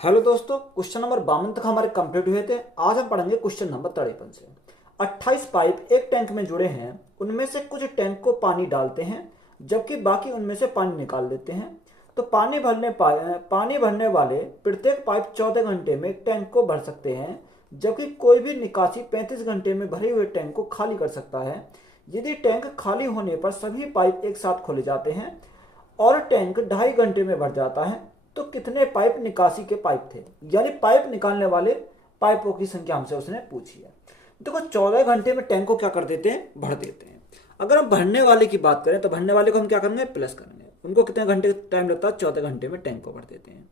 Hello दोस्तों, question number 52 तक हमारे कंप्लीट हुए थे। आज हम पढ़ेंगे क्वेश्चन नंबर 53 से। 28 पाइप एक टैंक में जुड़े हैं। उनमें से कुछ टैंक को पानी डालते हैं जबकि बाकी उनमें से पानी निकाल देते हैं। तो पानी भरने वाले प्रत्येक पाइप 14 घंटे में एक टैंक को भर सकते हैं, जबकि कोई भी निकासी 35 घंटे में भरे हुए टैंक को खाली कर सकता है। यदि टैंक खाली होने पर सभी पाइप एक साथ खोले जाते हैं और टैंक 2.5 घंटे में भर जाता है, तो कितने पाइप निकासी के पाइप थे? यानी पाइप निकालने वाले पाइपों की संख्या हमसे उसने पूछी है। देखो, 14 घंटे में टैंक को क्या कर देते हैं? भर देते हैं। अगर हम भरने वाले की बात करें तो भरने वाले को हम क्या करेंगे? प्लस करेंगे। उनको कितने घंटे टाइम लगता है? 14 घंटे में टैंक को भर देते हैं।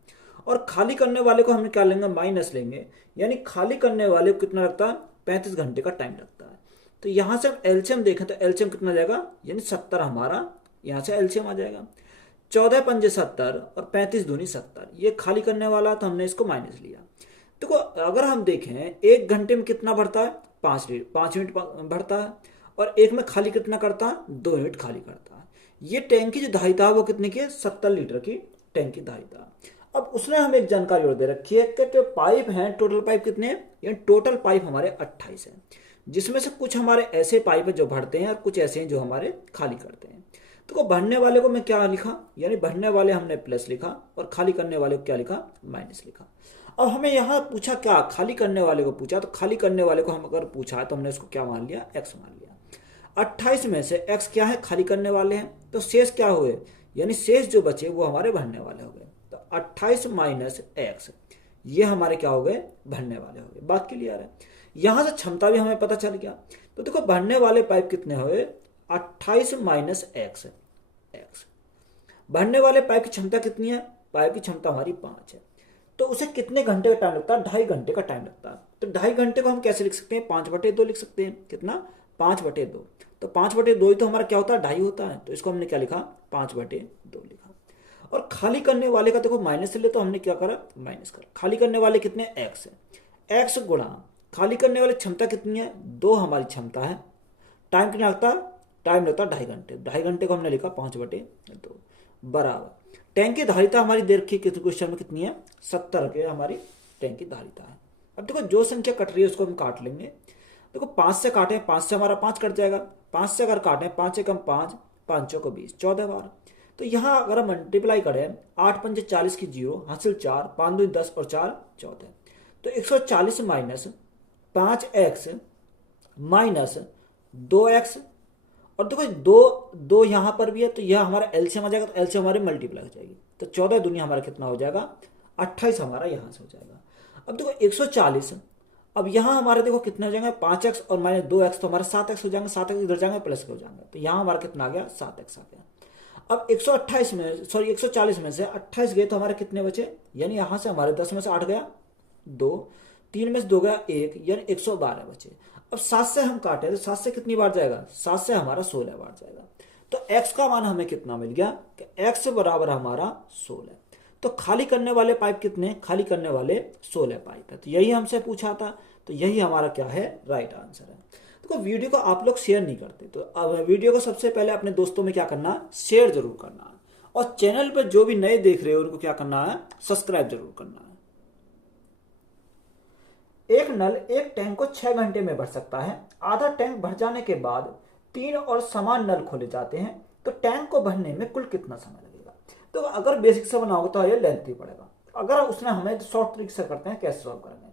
और खाली करने वाले को हम क्या लेंगे? माइनस लेंगे। यानी खाली करने वाले को कितना लगता है? 35 घंटे का टाइम लगता है। तो यहां से हम एलसीएम देखें तो एलसीएम कितना जाएगा? यानी 70 हमारा यहां से एलसीएम आ जाएगा। 14 पंजे 70 और 35 दूनी 70। ये खाली करने वाला तो हमने इसको माइनस लिया। देखो, अगर हम देखें 1 घंटे में कितना भरता है? 5 मिनट भरता है। और एक में खाली कितना करता है? 2 मिनट खाली करता है। ये टैंक की जो धारिता है वो कितनी की है? 70 लीटर की टैंक की धारिता। अब उसने हमें एक जानकारी और दे रखी है कि जो पाइप हैं, टोटल पाइप कितने हैं? ये टोटल पाइप हमारे 28 हैं, जिसमें से कुछ हमारे ऐसे पाइप है जो भरते हैं और कुछ ऐसे हैं जो हमारे खाली करते हैं। तो भरने वाले को मैं क्या लिखा? यानी भरने वाले हमने प्लस लिखा और खाली करने वाले को क्या लिखा? माइनस लिखा। अब हमें यहाँ पूछा क्या? खाली करने वाले को पूछा। तो खाली करने वाले को हम अगर पूछा है तो हमने उसको क्या मान लिया? एक्स मान लिया। 28 में से एक्स क्या है? खाली करने वाले हैं। तो शेष क्या हुए? यानी शेष जो बचे वो हमारे भरने वाले हो गए। तो 28 माइनस एक्स, ये हमारे क्या हो गए? भरने वाले हो गए। बात क्लियर है? यहां से क्षमता भी हमें पता चल गया। तो देखो, भरने वाले पाइप कितने हुए? 28 माइनस एक्स। एक्स भरने वाले पाइप की क्षमता कितनी है? पाइप की क्षमता हमारी 5 है। तो उसे कितने घंटे का टाइम लगता है? 2.5 घंटे का टाइम लगता है। तो 2.5 घंटे को हम कैसे लिख सकते हैं? 5/2 लिख सकते हैं। कितना? 5/2। तो 5/2 ही तो हमारा क्या होता है? 2.5 होता है। तो इसको हमने क्या लिखा? 5/2 लिखा। और खाली करने वाले का देखो माइनस से ले, तो हमने क्या करा? माइनस करा। खाली करने वाले कितने? एक्स है। एक्स गुणा खाली करने वाली क्षमता कितनी है? 2 हमारी क्षमता है। टाइम कितना लगता है? टाइम लगता है 2.5 घंटे। 2.5 घंटे को हमने लिखा 5/2 बराबर। टैंक की धारिता हमारी दे रखी है क्वेश्चन में, कितनी है? 70 के हमारी टैंक की धारिता है। अब देखो, जो संख्या कट रही है उसको हम काट लेंगे। देखो, 5 से काटें, 5 से हमारा 5 कट जाएगा। 5 से अगर काटें, 5 एकम 5, 5 चौको 20, 14 बार। तो यहाँ अगर हम मल्टीप्लाई करें, 8 पंजे 40 की 0 हासिल 4, 5 दूनी 10 और 4 14। तो 140 माइनस 5x माइनस 2x। और देखो, दो दो यहां पर भी है तो यह हमारा एलसीएम आ जाएगा। तो एलसीएम हमारी मल्टीप्लाई हो जाएगी। तो 14 दुनिया हमारा कितना हो जाएगा? 28 हमारा यहां से हो जाएगा। अब देखो 140, अब यहां हमारे देखो कितना हो जाएगा? 5x और माइनस 2x, तो हमारा 7x हो जाएगा। 7x इधर जाएंगे प्लस हो जाएंगे। तो यहां हमारा कितना आ गया? 7x आ गया। अब 128 में, सॉरी 140 में से 28 गए तो हमारे कितने बचे? यानी यहां से हमारे 10 में से 8 गया 2, 3 में से 2 गया 1, यानी 112 बचे। अब 7 से हम काटे तो 7 से कितनी बार जाएगा? 7 से हमारा 16 बार जाएगा। तो x का मान हमें कितना मिल गया? कि x बराबर हमारा 16। तो खाली करने वाले पाइप कितने? खाली करने वाले 16 पाइप है। तो यही हमसे पूछा था। तो यही हमारा क्या है? राइट आंसर है। देखो, वीडियो को आप लोग शेयर नहीं करते, तो अब वीडियो को सबसे पहले अपने दोस्तों में क्या करना? शेयर जरूर करना है। और चैनल पर जो भी नए देख रहे हो उनको क्या करना है? सब्सक्राइब जरूर करना है। एक नल एक टैंक को 6 घंटे में भर सकता है। आधा टैंक भर जाने के बाद 3 और समान नल खोले जाते हैं। तो टैंक को भरने में कुल कितना समय लगेगा? तो अगर बेसिक से बनाओगे तो ये लेंथी पड़ेगा। अगर उसने हमें शॉर्ट ट्रिक से करते हैं, कैसे सॉल्व करेंगे?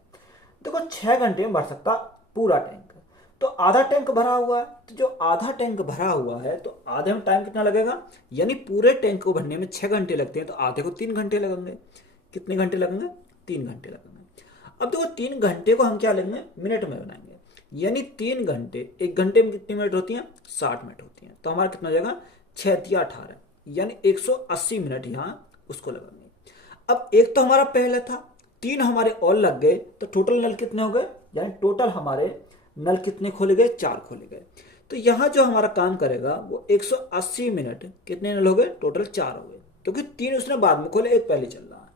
देखो, 6 घंटे में भर सकता पूरा टैंक। तो आधा टैंक भरा हुआ है, तो जो आधा टैंक भरा हुआ है तो आधे में टाइम कितना लगेगा? यानी पूरे टैंक को भरने में 6 घंटे लगते हैं, तो आधे को 3 घंटे लगेंगे। कितने घंटे लगेंगे? 3 घंटे लगेंगे। अब देखो, 3 घंटे को हम क्या लेंगे? मिनट में बनाएंगे। यानी 3 घंटे, 1 घंटे में कितनी मिनट होती हैं? 60 मिनट होती हैं। तो हमारा कितना हो जाएगा? 6×3 = 18, यानी 180 मिनट यहाँ उसको लगाएंगे। अब एक तो हमारा पहले था, 3 हमारे और लग गए, तो टोटल नल कितने हो गए? यानी टोटल हमारे नल कितने खोले गए? 4 खोले गए। तो यहाँ जो हमारा काम करेगा वो 180 मिनट, कितने नल हो गए? टोटल 4 हो गए, क्योंकि 3 उसने बाद में खोले, एक पहले चल रहा है।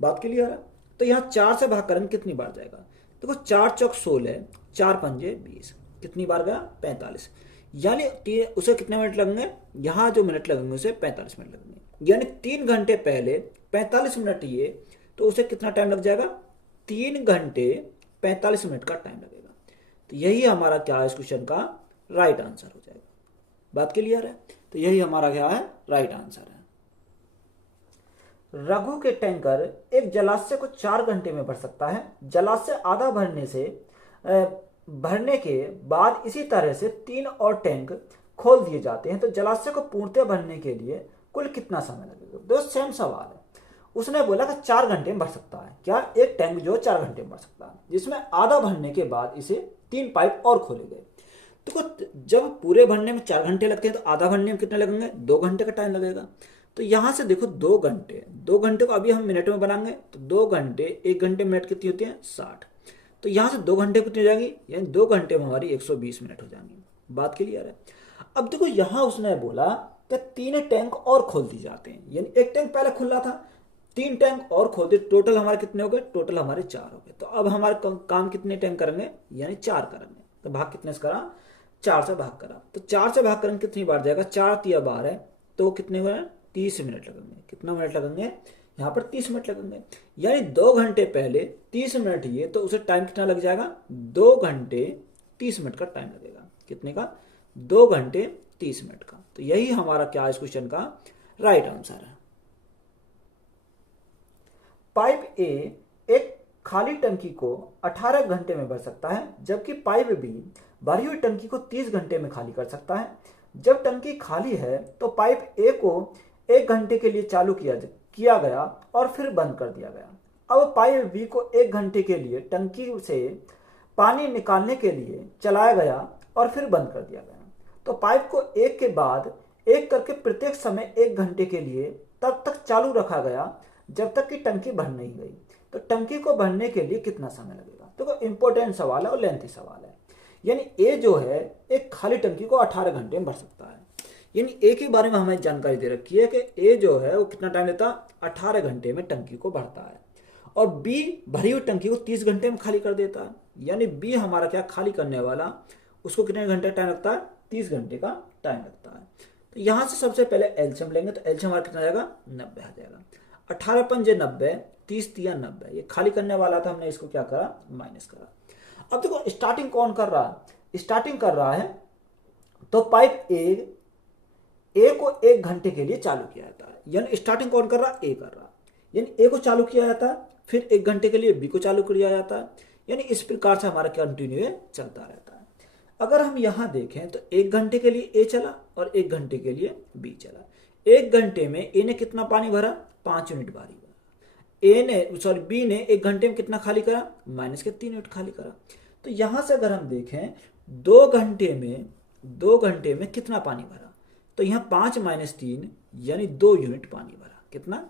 बात क्लियर है? तो यहाँ 4 से भाग करेंगे, कितनी बार जाएगा? देखो, 4 चौक 16, 4 पंजे 20, कितनी बार गया? 45। यानी उसे कितने मिनट लगेंगे? यहाँ जो मिनट लगेंगे उसे 45 मिनट लगेंगे। यानी 3 घंटे पहले 45 मिनट ये तो उसे कितना टाइम लग जाएगा, 3 घंटे 45 मिनट का टाइम लगेगा। तो यही हमारा क्या है इस क्वेश्चन का राइट आंसर हो जाएगा। बात क्लियर है? तो यही हमारा क्या है राइट आंसर है। रघु के टैंकर एक जलाशय को 4 घंटे में भर सकता है। जलाशय आधा भरने के बाद इसी तरह से 3 और टैंक खोल दिए जाते हैं तो जलाशय को पूर्णतः भरने के लिए कुल कितना समय लगेगा। दोस्त सेम सवाल है। उसने बोला कि 4 घंटे में भर सकता है। क्या? एक टैंक जो 4 घंटे में भर सकता है, जिसमें आधा भरने के बाद इसे 3 पाइप और खोले गए। तो जब पूरे भरने में 4 घंटे लगते हैं तो आधा भरने में कितने लगेंगे, 2 घंटे का टाइम लगेगा। तो यहां से देखो 2 घंटे को अभी हम मिनट में बनाएंगे तो 2 घंटे 1 घंटे मिनट कितनी होती है 60। तो यहां से 2 घंटे कितनी हो जाएगी, यानी 2 घंटे में हमारी 120 मिनट हो जाएंगी। बात क्लियर है? अब देखो यहां उसने बोला कि 3 टैंक और खोल दिए जाते हैं, यानी एक टैंक पहले खुला था, 3 टैंक और खोल दिए, टोटल हमारे कितने हो गए, टोटल हमारे 4 हो गए। तो अब हमारे काम कितने टैंक करेंगे, यानी 4 करेंगे। तो भाग कितने से करा, 4 से भाग करा। तो 4 से भाग करेंगे कितनी बार जाएगा, 4 तिया 12 है, तो कितने हुए 30 मिनट लगेंगे। कितना मिनट लगेंगे यहाँ पर, 30 मिनट लगेंगे। यानी 2 घंटे पहले 30 मिनट ये, तो उसे टाइम कितना लग जाएगा, 2 घंटे 30 मिनट का टाइम लगेगा। कितने का, 2 घंटे 30 मिनट का। तो यही हमारा क्या है इस क्वेश्चन का राइट आंसर है। पाइप ए एक खाली टंकी को 18 घंटे में भर सकता है, जबकि पाइप बी भरी हुई टंकी को 30 घंटे में खाली कर सकता है। जब टंकी खाली है तो पाइप ए को 1 घंटे के लिए चालू किया गया और फिर बंद कर दिया गया। अब पाइप बी को 1 घंटे के लिए टंकी से पानी निकालने के लिए चलाया गया और फिर बंद कर दिया गया। तो पाइप को एक के बाद एक करके प्रत्येक समय 1 घंटे के लिए तब तक चालू रखा गया जब तक कि टंकी भर नहीं गई। तो टंकी को भरने के लिए कितना समय लगेगा। तो इंपॉर्टेंट सवाल है और लेंथी सवाल है। यानी ए जो है एक खाली टंकी को 18 घंटे में भर सकता है। यानी ए के बारे में हमें जानकारी दे रखी है कि ए जो है वो कितना टाइम लेता है, 18 घंटे में टंकी को भरता है। और बी भरी हुई टंकी को 30 घंटे में खाली कर देता है। यानी बी हमारा क्या, खाली करने वाला, उसको कितने घंटे टाइम लगता है, 30 घंटे का टाइम लगता है। तो यहां से सबसे पहले एलसीएम लेंगे, तो एलसीएम हमारा कितना जाएगा, 90 आ जाएगा। 18 पंजे 90, 30 तिया 90। ये खाली करने वाला था, हमने इसको क्या करा, माइनस करा। अब देखो स्टार्टिंग कौन कर रहा है, स्टार्टिंग कर रहा है तो पाइप ए को 1 घंटे के लिए चालू किया जाता है। यानी स्टार्टिंग कौन कर रहा है, ए कर रहा है। यानी ए को चालू किया जाता है, फिर 1 घंटे के लिए बी को चालू किया जाता है। यानी इस प्रकार से हमारा कंटिन्यू चलता रहता है। अगर हम यहां देखें तो 1 घंटे के लिए ए चला और 1 घंटे के लिए बी चला। 1 घंटे में ए ने कितना पानी भरा, 5 यूनिट पानी भरा। बी ने 1 घंटे में कितना खाली करा, -3 यूनिट खाली करा। तो यहां से अगर हम देखें 2 घंटे में कितना पानी भरा, तो यहां 5 - 3 यानी 2 यूनिट पानी भरा। कितना,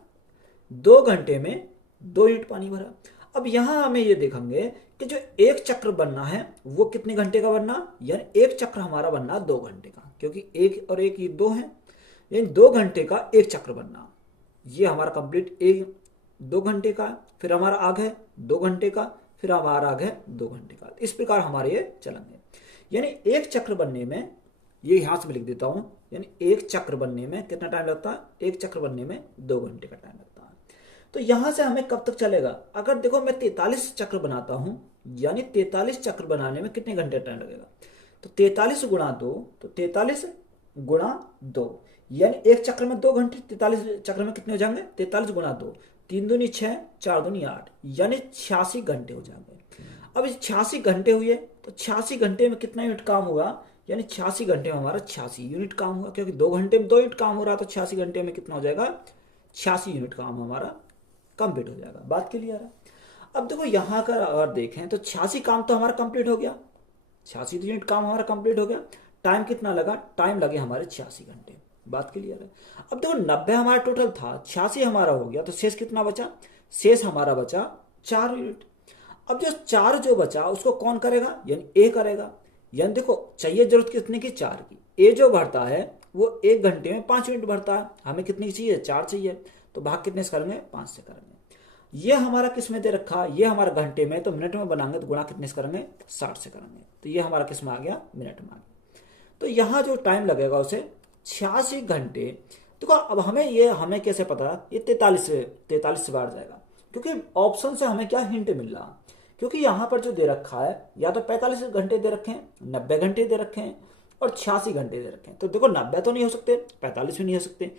2 घंटे में 2 यूनिट पानी भरा। अब यहां हमें ये देखेंगे कि जो एक चक्र बनना है वो कितने घंटे का बनना, यानी एक चक्र हमारा बनना 2 घंटे का, क्योंकि एक और एक ये 2 है, यानी 2 घंटे का एक चक्र बनना। ये हमारा कंप्लीट 2 घंटे का, फिर हमारा आग है 2 घंटे का, फिर हमारा आग है 2 घंटे का। इस प्रकार हमारे ये चलेंगे। यानी एक चक्र बनने में, ये यहां से मैं लिख देता हूं, यानी एक चक्र बनने में कितना टाइम लगता है, एक चक्र बनने में 2 घंटे का टाइम लगता है। तो यहां से हमें कब तक चलेगा, अगर देखो मैं 43 चक्र बनाता हूं, यानी 43 चक्र बनाने में कितने घंटे टाइम लगेगा, तो 43 गुणा 2, तो 43 गुणा 2, यानी एक चक्र में 2 घंटे, 43 चक्र में कितने हो जाएंगे, 43 गुणा 2, 3 दूनी 6, 4 दूनी 8, यानी 86 घंटे हो जाएंगे। अब 86 घंटे हुए तो 86 घंटे में कितना यूनिट काम हुआ, यानी 86 घंटे में हमारा 86 यूनिट काम हुआ, क्योंकि 2 घंटे में 2 यूनिट काम हो रहा, तो 86 घंटे में कितना हो जाएगा, 86 यूनिट काम हमारा कंप्लीट हो जाएगा। बात क्लियर है? अब देखो यहां का अगर देखें तो 86 काम तो हमारा कंप्लीट हो गया, 86 यूनिट काम हमारा कंप्लीट हो गया। टाइम कितना लगा, टाइम लगे हमारे 86 घंटे। बात क्लियर है? अब देखो 90 हमारा टोटल था, 86 हमारा हो गया, तो शेष कितना बचा, शेष हमारा बचा 4 यूनिट। अब जो 4 जो बचा उसको कौन करेगा, यानी ए करेगा। यानी देखो चाहिए जरूरत कितने की, 4 की। ए जो भरता है वो 1 घंटे में 5 यूनिट भरता है, हमें कितनी चाहिए, 4 चाहिए, तो भाग कितने से करेंगे, 5 से करेंगे। ये हमारा किस में दे रखा, ये हमारा घंटे में, तो मिनट में बनाएंगे तो गुणा कितने से करेंगे, 60 से करेंगे। तो ये हमारा किस में आ गया, मिनट में आ गया। तो यहाँ जो टाइम लगेगा उसे 86 घंटे। देखो अब हमें कैसे पता, ये 43 से बाहर जाएगा, क्योंकि ऑप्शन से हमें क्या हिंट मिल रहा, क्योंकि यहाँ पर जो दे रखा है या तो 45 घंटे दे रखे हैं, 90 घंटे दे रखे हैं और 86 घंटे दे रखे हैं। तो देखो 90 तो नहीं हो सकते, 45 भी नहीं हो सकते,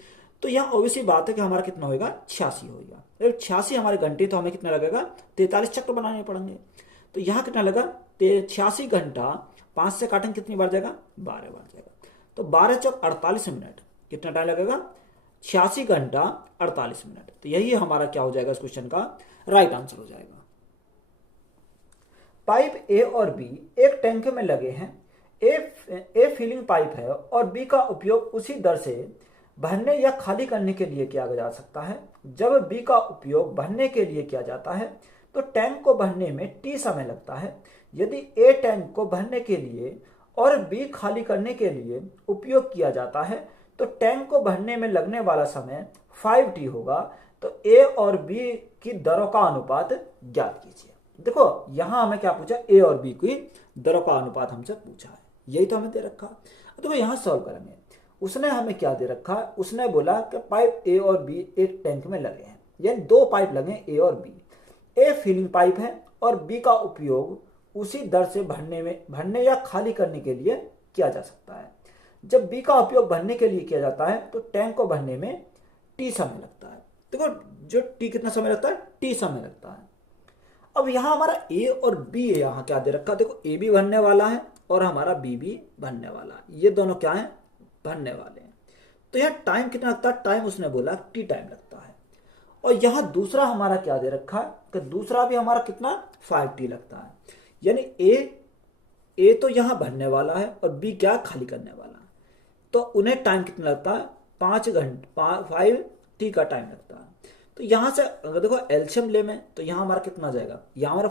तो यहाँ ऑब्वियसली बात है कि हमारा कितना होगा, 86 होगा। 86 हमारे घंटे, तो हमें कितना लगेगा, 43 चक्र बनाने पड़ेंगे। तो यहाँ कितना लगा, 86 घंटा 5 से काटेंगे कितनी बार जाएगा, 12 बार जाएगा। तो 12 चौक 48 मिनट, कितना टाइम लगेगा, 86 घंटा 48 मिनट। तो यही हमारा क्या हो जाएगा इस क्वेश्चन का राइट आंसर हो जाएगा। पाइप ए और बी एक टैंक में लगे हैं। ए फिलिंग पाइप है और बी का उपयोग उसी दर से भरने या खाली करने के लिए किया जा सकता है। जब बी का उपयोग भरने के लिए किया जाता है तो टैंक को भरने में टी समय लगता है। यदि ए टैंक को भरने के लिए और बी खाली करने के लिए उपयोग किया जाता है तो टैंक को भरने में लगने वाला समय 5t होगा। तो ए और बी की दरों का अनुपात ज्ञात कीजिए। देखो यहां हमें क्या पूछा, ए और बी की दरों का अनुपात हमसे पूछा है, यही तो हमें दे रखा। देखो यहां सॉल्व करेंगे, उसने हमें क्या दे रखा है, उसने बोला कि पाइप ए और बी एक टैंक में लगे हैं, यानी दो पाइप लगे ए और बी। ए फिलिंग पाइप है और बी का उपयोग उसी दर से भरने या खाली करने के लिए किया जा सकता है। जब बी का उपयोग भरने के लिए किया जाता है तो टैंक को भरने में टी समय लगता है। देखो जो टी कितना समय लगता है, टी समय लगता है। अब यहां हमारा ए और बी यहां क्या दे रखा, देखो ए भी भरने वाला है और हमारा बी भी भरने वाला है, ये दोनों क्या है, भरने वाले हैं। तो यह टाइम कितना लगता है, टाइम उसने बोला टी टाइम लगता है। और यहां दूसरा हमारा क्या दे रखा है कि दूसरा भी हमारा कितना 5t लगता है। यानी ए तो यहां भरने वाला है और बी क्या खाली करने वाला है। तो उन्हें टाइम कितना लगता है, 5 घंटे 5t का टाइम लगता है। तो यहां से अगर देखो एलसीएम ले में, तो यहां हमारा कितना जाएगा, यहां हमारा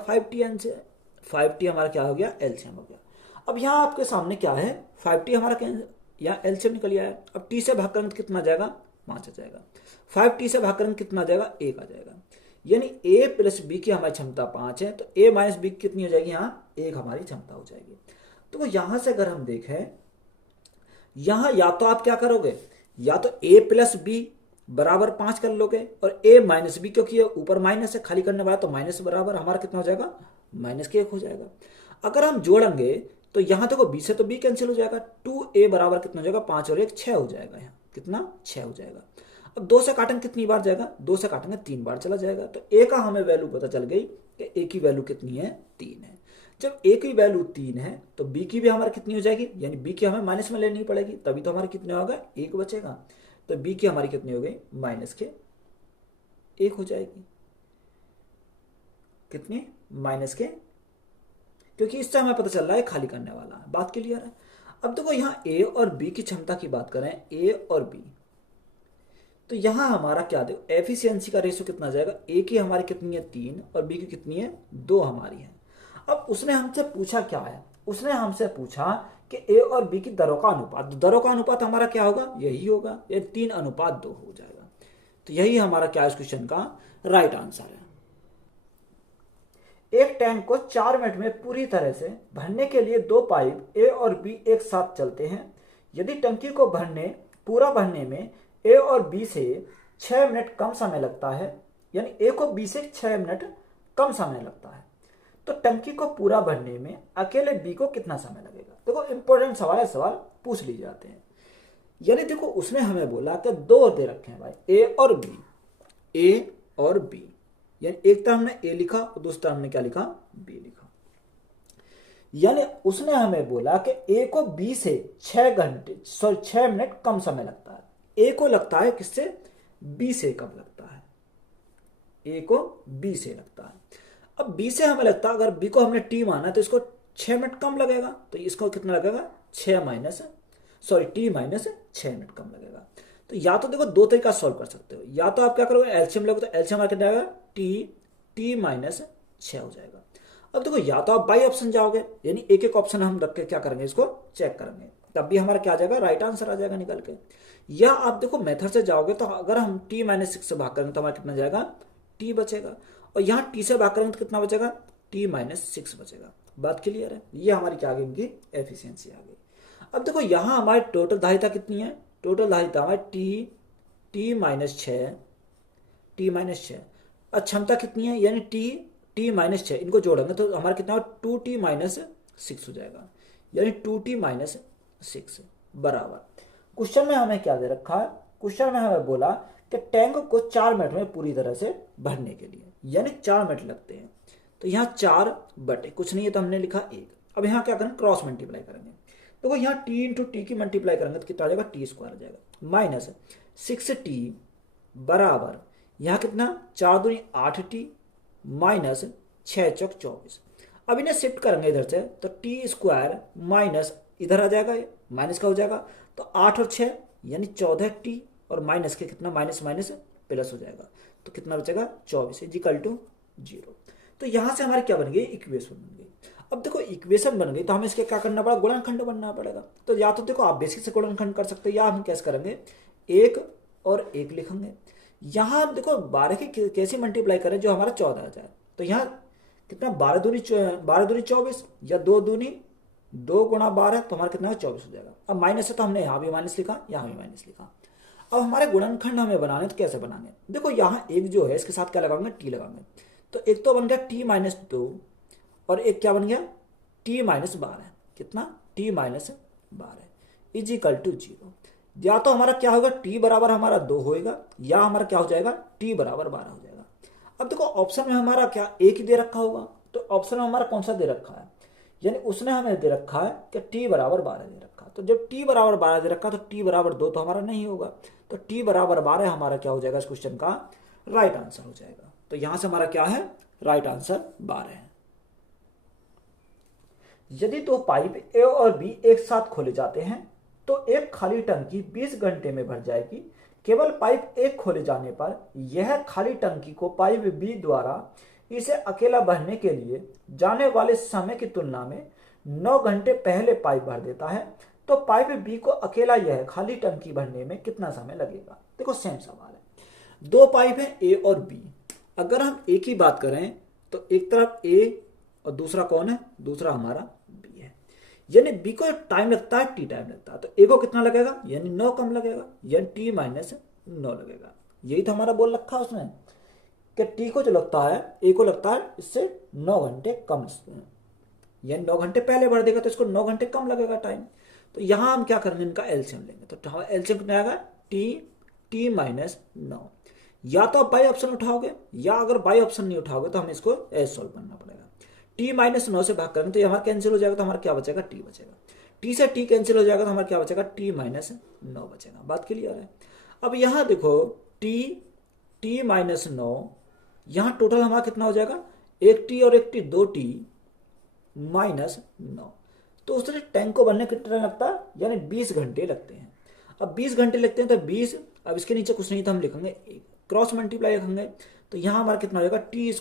5t हमारा क्या हो गया, एलसीएम हो गया। अब यहां आपके सामने क्या है, 5t हमारा यहाँ एलसीएम निकल गया है। अब टी से भाग करेंगे कितना जाएगा, 5 आ जाएगा। 5t से भाग करेंगे कितना जाएगा, 1 आ जाएगा। यानी a प्लस बी की हमारी क्षमता 5 है, तो a माइनस बी कितनी हो जाएगी, यहाँ 1 हमारी क्षमता हो जाएगी। तो यहां से अगर हम देखें, यहां या तो आप क्या करोगे, या तो a प्लस बी बराबर 5 कर लोगे और a माइनस बी, क्योंकि ऊपर माइनस है खाली करने वाला, तो माइनस बराबर हमारा कितना हो जाएगा, माइनस के 1 हो जाएगा। अगर हम जोड़ेंगे तो यहां देखो b से तो b कैंसिल हो जाएगा, 2a बराबर कितना हो जाएगा, 5 और 1 6 हो जाएगा। यहाँ कितना, 6 हो जाएगा। अब 2 से काटेंगे कितनी बार जाएगा, 2 से काटेंगे 3 बार चला जाएगा। तो a का हमें वैल्यू पता चल गई कि a की वैल्यू कितनी है, 3 है। जब a की वैल्यू 3 है तो b की भी हमारी कितनी हो जाएगी, यानी b की हमें माइनस में लेनी पड़ेगी, तभी तो हमारी कितने होगा, 1 बचेगा। तो b की हमारी कितनी हो गई, माइनस के 1 हो जाएगी। कितनी, माइनस के, क्योंकि इससे हमें पता चल रहा है खाली करने वाला है। बात क्लियर है। अब देखो यहाँ a और b की क्षमता की बात करें, a और b, तो यहां हमारा क्या, देखो एफिशिएंसी का रेशियो कितना जाएगा, a की हमारी कितनी है 3 और b की कितनी है 2 हमारी है। अब उसने हमसे पूछा क्या है, उसने हमसे पूछा कि a और b की दरों का अनुपात, दरों का अनुपात हमारा क्या होगा, यही होगा, ये 3:2 हो जाएगा। तो यही हमारा क्या इस क्वेश्चन का राइट आंसर है। एक टैंक को 4 मिनट में पूरी तरह से भरने के लिए दो पाइप ए और बी एक साथ चलते हैं। यदि टंकी को पूरा भरने में ए और बी से 6 मिनट कम समय लगता है, यानी ए को बी से 6 मिनट कम समय लगता है, तो टंकी को पूरा भरने में अकेले बी को कितना समय लगेगा। देखो इंपॉर्टेंट सवाल है, सवाल पूछ लिए जाते हैं। यानी देखो उसने हमें बोला कि दो दे रखे हैं भाई, ए और बी, ए और बी, यानी एक तरफ हमने ए लिखा और दूसरी तरफ हमने क्या लिखा, बी लिखा। यानी उसने हमें बोला कि ए को बी से 6 मिनट कम समय लगता है। ए को लगता है किससे, बी से कम लगता है, ए को बी से लगता है। अब बी से हमें लगता है, अगर बी को हमने टी माना तो इसको 6 मिनट कम लगेगा, तो इसको कितना लगेगा, टी माइनस 6 मिनट कम लगेगा। तो या तो देखो दो तरीका सॉल्व कर सकते हो, या तो आप क्या करोगे, एलसीएम लोगे, तो एलसीएम कितना आएगा, टी माइनस 6 हो जाएगा। अब देखो या तो आप बाई ऑप्शन जाओगे, यानी एक एक ऑप्शन हम रख के क्या करेंगे, इसको चेक करेंगे, तब भी हमारा क्या आ जाएगा, राइट आंसर आ जाएगा निकल के। या आप देखो मेथड से जाओगे, तो अगर हम टी माइनस 6 से भाग करेंगे तो हमारा कितना जाएगा, टी बचेगा, और यहाँ टी से भाग करेंगे तो कितना बचेगा, टी माइनस 6 बचेगा। बात क्लियर है। ये हमारी क्या आ गई, इनकी एफिशिएंसी आ गई। अब देखो यहाँ हमारी टोटल धारिता कितनी है, टोटल धारिता हमारी टी माइनस 6, क्षमता कितनी है, यानी टी माइनस 6, इनको जोड़ेंगे तो हमारा कितना 2t-6 हो जाएगा, यानी 2t-6 बराबर। क्वेश्चन में हमें क्या दे रखा है, क्वेश्चन में हमें बोला कि टैंक को 4 मिनट में पूरी तरह से भरने के लिए, यानी 4 मिनट लगते हैं। तो यहाँ 4 बटे कुछ नहीं है तो हमने लिखा 1। अब यहाँ क्या करेंगे, क्रॉस मल्टीप्लाई करेंगे। देखो यहाँ टी इंटू टी की मल्टीप्लाई करेंगे तो कितना आ जाएगा, टी स्क्वायर आ जाएगा, माइनस 6t बराबर यहाँ कितना 4 दूनी 8t माइनस 6 चौक 24। अब इन्हें शिफ्ट करेंगे इधर से तो टी स्क्वायर माइनस इधर आ जाएगा, माइनस का हो जाएगा, तो 8 और 6 यानी 14t और माइनस के कितना माइनस माइनस प्लस हो जाएगा, तो कितना बचेगा 24 इक्वल टू 0। तो यहाँ से हमारी क्या बन गई, इक्वेशन बन गई। अब देखो इक्वेशन बन गई तो हमें इसके क्या करना पड़ा, गुणनखंड बनना पड़ेगा। तो या तो देखो आप बेसिक से गुणनखंड कर सकते हो, या हम कैसे करेंगे 1 और 1 लिखेंगे। यहाँ हम देखो 12 की कैसे मल्टीप्लाई करें जो हमारा 14 आ जाए। तो यहाँ कितना 12 दूनी 24 या 2 दूनी 2 गुणा 12 तो हमारा कितना 24 हो जाएगा। अब माइनस है तो हमने यहाँ भी माइनस लिखा, यहाँ भी माइनस लिखा। अब हमारे गुणनखंड हमें बनाने तो कैसे बनाएंगे, देखो यहाँ एक जो है इसके साथ क्या लगाएंगे, टी लगाएंगे। तो एक तो बन गया t-2 और एक क्या बन गया t-12, कितना t-12 इज इक्वल टू 0। या तो हमारा क्या होगा t बराबर हमारा 2 होएगा, या हमारा क्या हो जाएगा t बराबर 12 हो जाएगा। अब देखो ऑप्शन में हमारा क्या एक ही दे रखा होगा, तो ऑप्शन में हमारा कौन सा दे रखा है, यानी उसने हमें दे रखा है कि t बराबर 12 दे रखा। तो जब t बराबर 12 दे रखा तो t बराबर 2 तो हमारा नहीं होगा, तो t बराबर 12 हमारा क्या हो जाएगा इस क्वेश्चन का राइट आंसर हो जाएगा। तो यहां से हमारा क्या है, राइट आंसर 12 है। यदि दो पाइप ए और बी एक साथ खोले जाते हैं तो एक खाली टंकी 20 घंटे में भर जाएगी। केवल पाइप ए खोले जाने पर यह खाली टंकी को पाइप बी द्वारा इसे अकेला भरने के लिए जाने वाले समय की तुलना में 9 घंटे पहले पाइप भर देता है, तो पाइप बी को अकेला यह खाली टंकी भरने में कितना समय लगेगा। देखो सेम सवाल है, दो पाइप है ए और बी। अगर हम ए की बात करें तो एक तरफ ए और दूसरा कौन है, दूसरा हमारा बी है, यानी बी को टाइम लगता है टी टाइम लगता है, तो ए को कितना लगेगा, यानी 9 कम लगेगा, यानी t-9 लगेगा। यही तो हमारा बोल रखा है उसमें कि टी को जो लगता है ए को लगता है इससे 9 घंटे कम, यानी 9 घंटे पहले भर देगा तो इसको 9 घंटे कम लगेगा टाइम। तो यहां हम क्या करेंगे, इनका एलसीएम लेंगे। तो एलसीएम कितना आएगा, t-9। या तो आप बाई ऑप्शन उठाओगे, या अगर बाई ऑप्शन नहीं उठाओगे तो हमें इसको एस सॉल्व करना पड़ेगा। t-9 से भाग करेंगे तो ये हमारा कैंसिल हो जाएगा, तो हमारा क्या बचेगा, टी बचेगा। टी से टी कैंसिल हो जाएगा तो हमारा क्या बचेगा, t-9 बचेगा। बात क्लियर है। अब यहाँ देखो t-9, यहाँ टोटल हमारा कितना हो जाएगा, एक टी और एक टी, 2t -9। तो उससे टैंक को बनने कितना लगता है, यानी 20 घंटे लगते हैं। अब 20 घंटे लगते हैं तो 20, अब इसके नीचे कुछ नहीं तो हम लिखेंगे क्रॉस मल्टीप्लाई रखेंगे। तो यहाँ हमारा कितना हो जाएगा, t²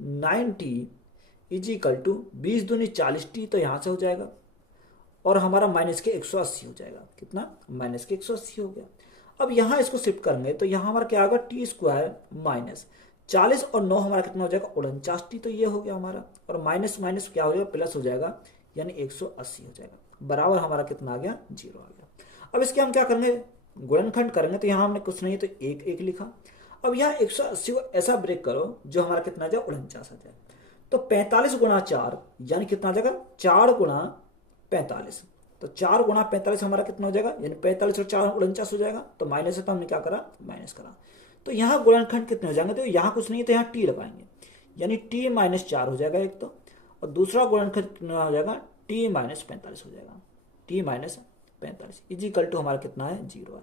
-9t is equal to 20 दूनी 40t, तो यहाँ से हो जाएगा, और हमारा माइनस के 180 हो जाएगा। कितना, माइनस के 180 हो गया। अब यहाँ इसको शिफ्ट करेंगे तो यहाँ हमारा क्या होगा, t² -40 और 9 हमारा कितना हो जाएगा, 49t, तो ये हो गया हमारा, और माइनस माइनस क्या हो जाएगा, प्लस हो जाएगा, यानी 180 हो जाएगा, बराबर हमारा कितना आ गया, 0 आ गया। अब इसके हम क्या करेंगे, गुणनखंड करेंगे। तो यहाँ हमने कुछ नहीं तो 1 लिखा। अब यहाँ 180 को ऐसा ब्रेक करो जो हमारा कितना आ जाए, 49 आ जाए। तो 45 गुणा 4 यानी कितना आ जाएगा, 4 गुणा 45। तो 4 गुणा 45 हमारा कितना हो जाएगा, यानी 45 और 4 49 हो जाएगा। तो माइनस है तो हमने क्या करा, माइनस करा। तो यहाँ गुणनखंड कितने हो जाएंगे, तो यहाँ कुछ नहीं तो यहाँ टी लगाएंगे, यानी t-4 हो जाएगा एक तो, और दूसरा गुणनखंड कितना हो जाएगा, t-45 हो जाएगा, t-45 इज इक्वल टू हमारा कितना है, 0 है।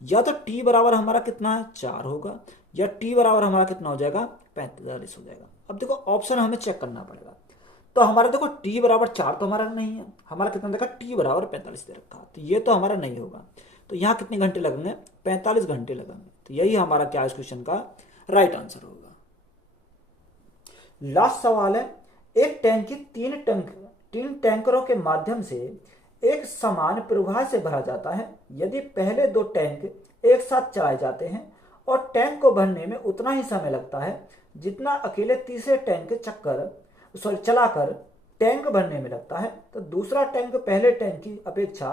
या तो t बराबर हमारा कितना है, 4 होगा, या t बराबर हमारा कितना हो जाएगा, 45 हो जाएगा। अब देखो ऑप्शन हमें चेक करना पड़ेगा। तो हमारा देखो t बराबर 4 तो हमारा नहीं है, हमारा कितना देखा, t बराबर 45 दे रखा, तो ये तो हमारा नहीं होगा। तो यहाँ कितने घंटे लगेंगे, 45 घंटे लगेंगे। तो यही हमारा क्या इस क्वेश्चन का राइट आंसर होगा। लास्ट सवाल है, एक टैंक की 3 टैंकरों के माध्यम से एक समान प्रवाह से भरा जाता है। यदि पहले 2 टैंक एक साथ चलाए जाते हैं और टैंक को भरने में उतना ही समय लगता है जितना अकेले तीसरे टैंक चलाकर टैंक भरने में लगता है, तो दूसरा टैंक पहले टैंक की अपेक्षा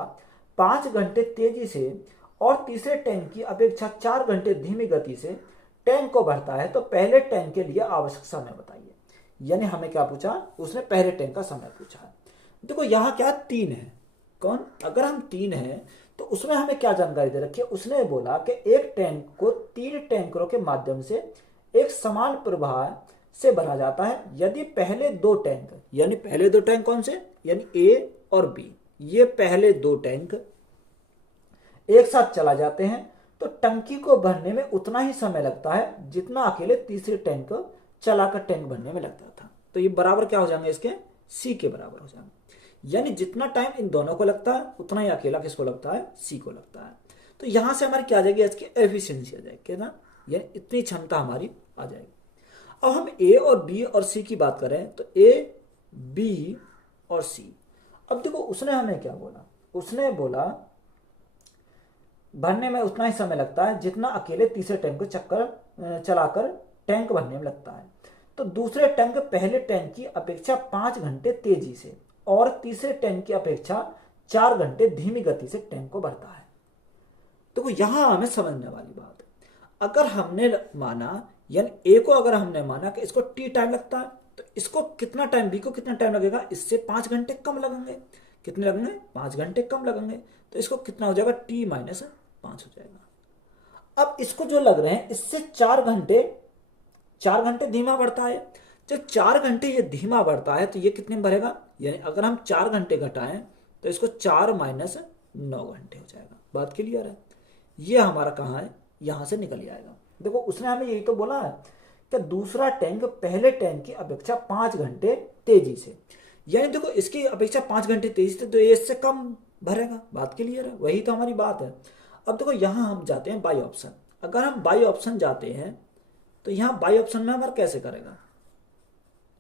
5 घंटे तेजी से और तीसरे टैंक की अपेक्षा 4 घंटे धीमी गति से टैंक को भरता है तो पहले टैंक के लिए आवश्यक समय बताइए। यानी हमें क्या पूछा, उसने पहले टैंक का समय पूछा है। देखो यहाँ क्या 3 है, कौन, अगर हम 3 हैं तो उसमें हमें क्या जानकारी दे रखी है, उसने बोला कि एक टैंक को 3 टैंकरों के माध्यम से एक समान प्रवाह से भरा जाता है यदि पहले 2 टैंक, यानी पहले 2 टैंक कौन से, यानी ए और बी, ये पहले 2 टैंक एक साथ चला जाते हैं तो टंकी को भरने में उतना ही समय लगता है जितना अकेले तीसरे टैंक को चलाकर टैंक भरने में लगता था। तो ये बराबर क्या हो जाएंगे, इसके सी के बराबर हो जाएंगे। यानी जितना टाइम इन दोनों को लगता है उतना ही अकेला किसको लगता है, सी को लगता है। तो यहां से हमारी क्या आ जाएगी, इसकी एफिशिएंसी आ जाएगी ना, यानी इतनी क्षमता हमारी आ जाएगी। अब हम ए और बी और सी की बात करें तो ए, बी और सी। अब देखो उसने हमें क्या बोला, उसने बोला भरने में उतना ही समय लगता है जितना अकेले तीसरे टैंक को चक्कर चलाकर टैंक भरने में लगता है। तो दूसरे टैंक पहले टैंक की अपेक्षा 5 घंटे तेजी से और तीसरे टैंक की अपेक्षा 4 घंटे धीमी गति से टैंक को भरता है। तो यहां हमें समझने वाली बात है, अगर हमने माना, यानी ए को अगर हमने माना कि इसको टी टाइम लगता है तो इसको कितना टाइम, बी को कितना टाइम लगेगा, इससे 5 घंटे कम लगेंगे। कितने लगेंगे, 5 घंटे कम लगेंगे। तो इसको कितना हो जाएगा, टी माइनस 5 हो जाएगा। अब इसको जो लग रहे हैं इससे 4 घंटे धीमा बढ़ता है। जब 4 घंटे ये धीमा बढ़ता है तो ये कितने में भरेगा, यानी अगर हम 4 घंटे घटाएं तो इसको 4 माइनस 9 घंटे हो जाएगा। बात क्लियर है, ये हमारा कहाँ है, यहां से निकल जाएगा। देखो उसने हमें यही तो बोला है कि दूसरा टैंक पहले टैंक की अपेक्षा 5 घंटे तेजी से, यानी देखो इसकी अपेक्षा 5 घंटे तेजी से तो ये इससे कम भरेगा। बात क्लियर है, वही तो हमारी बात है। अब देखो यहां हम जाते हैं बाई ऑप्शन। अगर हम बाई ऑप्शन जाते हैं तो यहां बाई ऑप्शन में हमारा कैसे करेगा,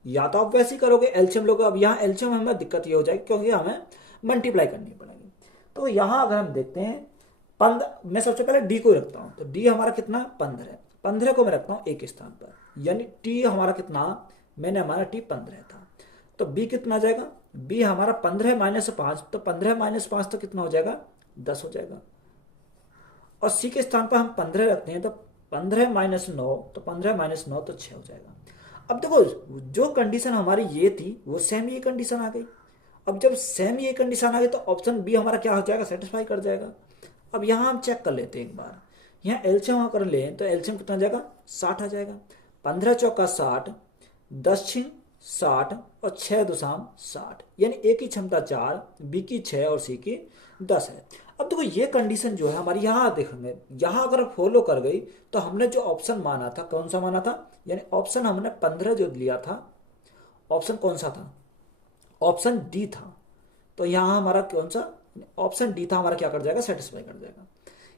या तो आप वैसे ही करोगे एलसीएम लोगे। अब यहाँ एलसीएम हमें दिक्कत ये हो जाएगी क्योंकि हमें मल्टीप्लाई करनी पड़ेगी। तो यहां अगर हम देखते हैं 15, मैं सबसे पहले डी को रखता हूं तो डी हमारा कितना 15 है, 15 को मैं रखता हूं एक स्थान पर, यानी टी हमारा कितना, मैंने हमारा टी 15 था। तो बी कितना जाएगा, बी हमारा 15 माइनस 5, तो 15 माइनस 5 तो कितना हो जाएगा, 10 हो जाएगा। और सी के स्थान पर हम 15 रखते हैं तो 15 माइनस 9, तो 15 माइनस 9 तो 6 हो जाएगा। अब देखो जो कंडीशन हमारी ये थी वो सेम ये कंडीशन आ गई। अब जब सेम ये कंडीशन आ गई तो ऑप्शन बी हमारा क्या हो जाएगा, सेटिस्फाई कर जाएगा। अब यहां हम चेक कर लेते हैं एक बार, यहाँ एलसीएम कर लें तो एलसीएम कितना जाएगा, 60 आ जाएगा। 15 चौका 60, 10 छिंग 60 और 6 दुसाम 60, यानी ए की क्षमता 4, बी की 6 और सी की 10 है। अब देखो ये कंडीशन जो है हमारी यहाँ देखेंगे, यहाँ अगर फॉलो कर गई तो हमने जो ऑप्शन माना था, कौन सा माना था, यानी ऑप्शन हमने 15 जो लिया था, ऑप्शन कौन सा था, ऑप्शन डी था। तो यहाँ हमारा कौन सा, ऑप्शन डी था, हमारा क्या कर जाएगा, सेटिस्फाई कर जाएगा।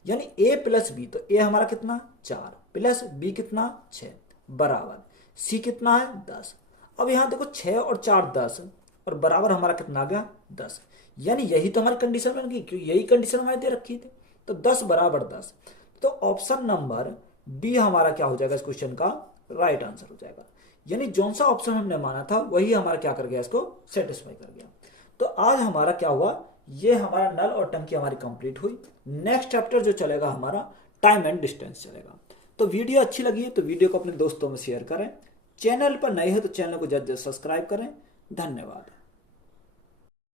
यानी ए प्लस बी, तो ए हमारा कितना 4 प्लस बी कितना 6 बराबर सी कितना है 10। अब यहाँ देखो 6 और 4 10 और बराबर हमारा कितना आ गया 10, यानी यही तो हमारी कंडीशन बन गई क्योंकि यही कंडीशन हमारी दे रखी थी। तो 10 बराबर 10, तो ऑप्शन नंबर डी हमारा क्या हो जाएगा, इस क्वेश्चन का राइट आंसर हो जाएगा। यानी जौन सा ऑप्शन हमने माना था वही हमारा क्या कर गया, इसको सेटिस्फाई कर गया। तो आज हमारा क्या हुआ, ये हमारा नल और टंकी हमारी कंप्लीट हुई। नेक्स्ट चैप्टर जो चलेगा हमारा टाइम एंड डिस्टेंस चलेगा। तो वीडियो अच्छी लगी है तो वीडियो को अपने दोस्तों में शेयर करें, चैनल पर नए हो तो चैनल को जल्द सब्सक्राइब करें। धन्यवाद।